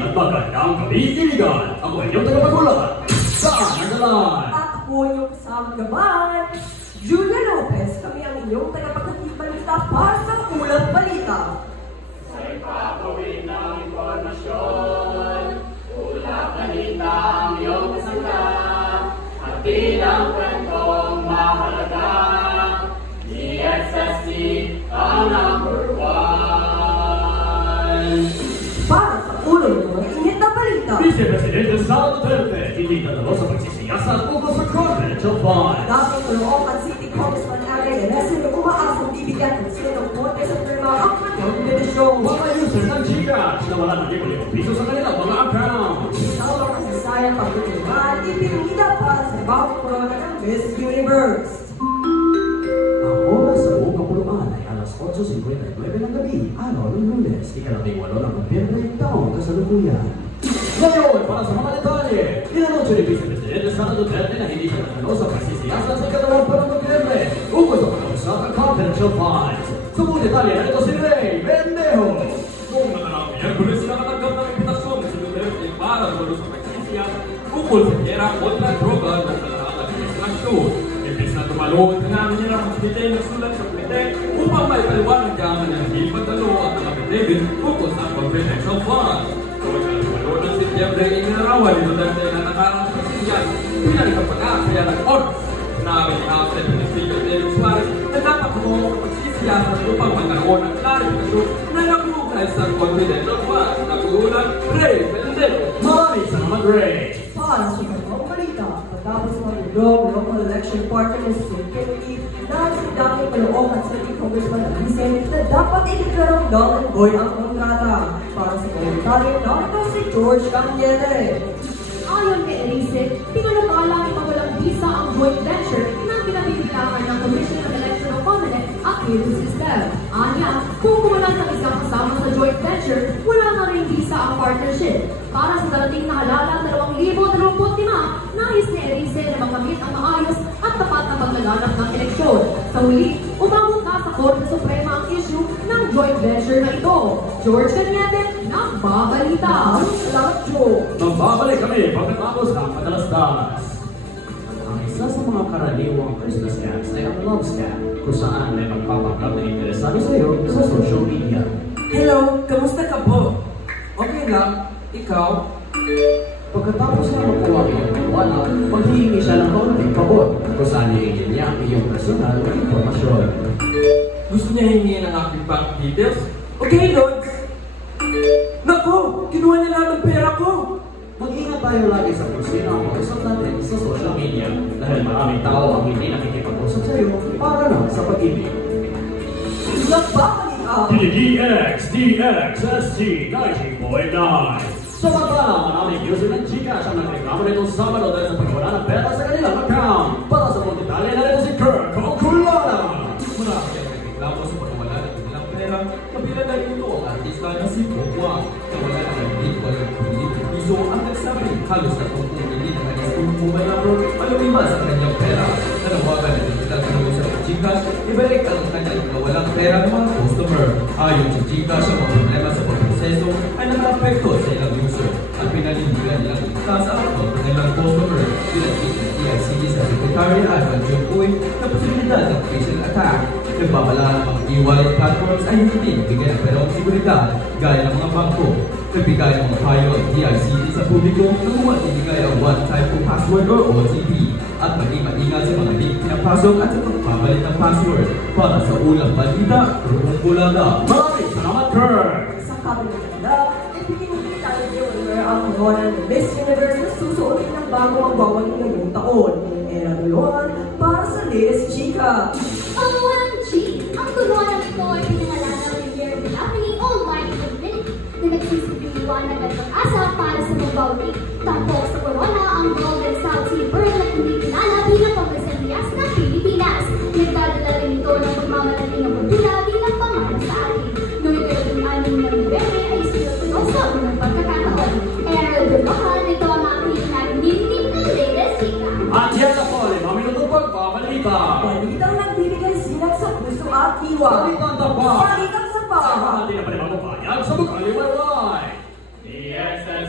at magandang kaibigan. Ako ay iyong tagapagulakan, Saan Nagalan. At ako yung kasama gabay, Julia Lopez. Kami ang iyong tagapaghatid balita para sa Ulat Balita. Sa ipapawin ng impormasyon, Ulat Balita ang iyong kasangga. At bilang kwentong mahalaga, DXSC ang number 1. Para sa ulo ng mga init na balita. Vice Presidente Sara Duterte, hindi dadalo sa pagsisiyasat ukol sa Confidential Funds. Dating Caloocan City Congressman Agay Eresio na umaasang bibigyan ng sila ng konti sa firma ang kanyang petisyon. Mga users ng Gcash na wala ng 1,000 piso sa kanilang mga account. Isang kasasayang pagtutulungan, ipinunida para sa bawat corona ng Miss Universe. Ang oras sa buong kapuluan ay alas 8:59 ng gabi, araw ng Lunes, ika-18 ng Nobyembre, taong kasalukuyan. Ngayon, para sa mga detalye, inanunsyo ni Vice Presidente Sara Duterte na hindi siya natalo sa pagsisiyasat sa ika-2 ng Nobyembre ukol sa pag-usap ng Confidential Funds. Sa buong detalye, narito si Ray Bendejo. Noong nakaraang Miyerkules, nakatanggap ng impitasyon si Duterte para tulo sa pagsisiyasat ukol sa gera kontra droga ng nakaraang administrasyon. Imbes na tumalungan ka namin niya ng hospital na sulat sa komite upang may paliwanag yaman ng hindi pagdalo at ng affidavit ukol sa Confidential Funds. Kawag na tumalungan ng Setyembre ay inarawan ni Duterte na nakarang sa pagsisiyasat pinagkapag-akaya ng oras. Sinabi ni House Representative David Suarez na dapat kumuha ng pagsisiyasat upang magkaroon ng klarifikasyon na nakuha sa Confidential Funds. Nag-uulat, Ray Bendejo. Maraming salamat, Ray. Para sa mga balita, pagkapos ng local election party ng Supreme Committee, nagsidag ng Caloocan City Congressman Alisen na dapat iliglarang null and void ang kontrata. Para sa komentaryo, narito si George Cañete. Ayon kay Elise, pinalakalang ipawalang visa ang joint venture na pinapipitakan ng Commission on Election of Covenant at Clearing System. Anya, kung kumalas ang isang kasama sa joint venture, wala na rin visa ang partnership. Para sa darating na halalan 2025, nais ni Elise na makamit ang maayos at tapat na paglaganap ng eleksyon. Sa huli, umabot na sa Korte Suprema ang issue ng joint venture na ito. George Cañete, nagbabalita. Salamat, Joe. Magbabalik kami pagkatapos ng Madalasdas. Ang isa sa mga karaniwang Christmas scams ay ang love scam, kung saan may magpapanggap na interesado sa iyo sa social media. Hello, kamusta ka po? Okay lang, ikaw? Pagkatapos na makuha ang iyong tiwala, maghihingi siya ng kaunting pabor, kung saan hihingin niya ang iyong personal na impormasyon. Gusto niya hingin ang aking bank details? Okay, Lods! Naku! Kinuha niya lahat ng pera ko! Mag-ingat tayo lagi sa kung sino ang mag-usap natin sa social media dahil maraming tao ang hindi nakikipag-usap sa iyo para lang sa pag-ibig. Nagbabalita. DXDXST 90.9. Samantala, maraming user ng Gcash ang nagreklamo nitong Sabado dahil sa pagkawala ng pera sa kanilang account. Para sa mga detalye, narito si Kirk Oculana. Marami ang nagreklamo sa pagkawala ng kanilang pera, kabilang na ito ang artista na si Pogwa. Nawala na ng piso ang nagsabi halos na kung hindi na naging kung kumalaro malumima sa kanyang pera. Nanawagan ng digital sa Gcash, ibalik ang kanyang nawalang pera ng mga customer. Ayon sa Gcash, ang mga problema sa pagproseso ay naka-apekto sa ilang user at pinanindigan nilang itas ang account ng ilang customer. Pinagkit ng TICD sa Secretary Ivan Jokoy na posibilidad ng phishing attack. Nagbabalaan ang e-wallet platforms ay hindi bigyan ng perang seguridad gaya ng mga bangko. Nagbigay ng mga payo ang DICD sa publiko na huwag ibigay ang one-time password or OTP at maging maingat sa mga link na pasok at sa pagpapalit ng password. Para sa ulang balita, Rupong Bulanda. Maraming salamat, Kirk. Sa kabilang ipinimuli tayo ni ang corona ng Miss Universe na susuotin ng bago ang bawal ngayong taon. Era Duluan para sa latest chika. OMG! Ang corona nito ay pinangalanan ng year of happening Almighty Infinity na nagsisilbing liwanag at pag-asa para sa mga bawli. Tampok sa corona ang Golden South Sea Pearl na hindi kilala bilang pagkasalias ng Pilipinas. Nagdadala rin ito ng pagmamalating ng kultura bilang pamana sa atin. Noong ikaw-6 ng November ay sinusunod sa unang pagkakataon. Era Duluan, ito ang aking nagnindig na latest chika. At yan na po, 5 minutong pagbabalita. Balitang nagbibigay sinag sa puso at iwa. Balitang tapat. Balitang sa Sa mga hindi na pa rin magpapayan sa mga liwayway. DXSC